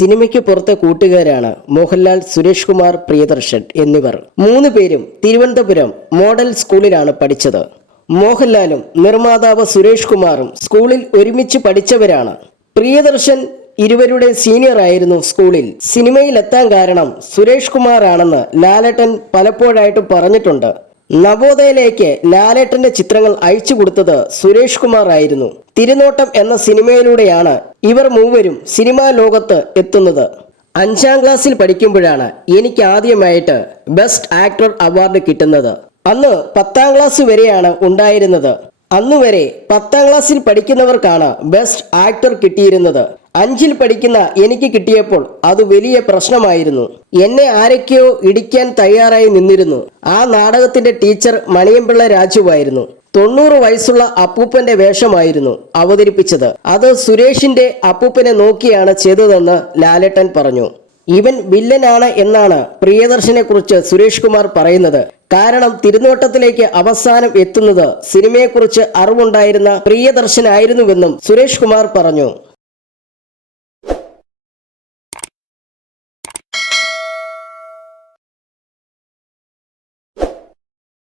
സിനിമയ്ക്ക് പുറത്തെ കൂട്ടുകാരാണ് മോഹൻലാൽ, സുരേഷ് കുമാർ, പ്രിയദർശൻ എന്നിവർ. 3 പേരും തിരുവനന്തപുരം മോഡൽ സ്കൂളിലാണ് പഠിച്ചത്. മോഹൻലാലും നിർമ്മാതാവ് സുരേഷ് കുമാറും സ്കൂളിൽ ഒരുമിച്ച് പഠിച്ചവരാണ്. പ്രിയദർശൻ ഇരുവരുടെ സീനിയർ ആയിരുന്നു സ്കൂളിൽ. സിനിമയിലെത്താൻ കാരണം സുരേഷ് കുമാർ ആണെന്ന് ലാലേട്ടൻ പലപ്പോഴായിട്ട് പറഞ്ഞിട്ടുണ്ട്. നവോദയയിലേക്ക് ലാലേട്ടന്റെ ചിത്രങ്ങൾ അയച്ചു കൊടുത്തത് സുരേഷ് കുമാർ ആയിരുന്നു. തിരുനോട്ടം എന്ന സിനിമയിലൂടെയാണ് ഇവർ മൂവരും സിനിമാ ലോകത്ത് എത്തുന്നത്. 5ാം ക്ലാസ്സിൽ പഠിക്കുമ്പോഴാണ് എനിക്ക് ആദ്യമായിട്ട് ബെസ്റ്റ് ആക്ടർ അവാർഡ് കിട്ടുന്നത്. അന്ന് 10ാം ക്ലാസ് വരെയാണ് ഉണ്ടായിരുന്നത്. അന്നുവരെ 10ാം ക്ലാസ്സിൽ പഠിക്കുന്നവർക്കാണ് ബെസ്റ്റ് ആക്ടർ കിട്ടിയിരുന്നത്. 5ൽ പഠിക്കുന്ന എനിക്ക് കിട്ടിയപ്പോൾ അത് വലിയ പ്രശ്നമായിരുന്നു. എന്നെ ആരൊക്കെയോ ഇടിക്കാൻ തയ്യാറായി നിന്നിരുന്നു. ആ നാടകത്തിന്റെ ടീച്ചർ മണിയമ്പിള്ള രാജുവായിരുന്നു. 90 വയസ്സുള്ള അപ്പൂപ്പന്റെ വേഷമായിരുന്നു അവതരിപ്പിച്ചത്. അത് സുരേഷിന്റെ അപ്പൂപ്പനെ നോക്കിയാണ് ചെയ്തതെന്ന് ലാലേട്ടൻ പറഞ്ഞു. ഇവൻ വില്ലനാണ് എന്നാണ് പ്രിയദർശനെ കുറിച്ച് സുരേഷ് കുമാർ പറയുന്നത്. കാരണം തിരുനോട്ടത്തിലേക്ക് അവസാനം എത്തുന്നത് സിനിമയെക്കുറിച്ച് അറിവുണ്ടായിരുന്ന പ്രിയദർശനായിരുന്നുവെന്നും സുരേഷ് കുമാർ പറഞ്ഞു.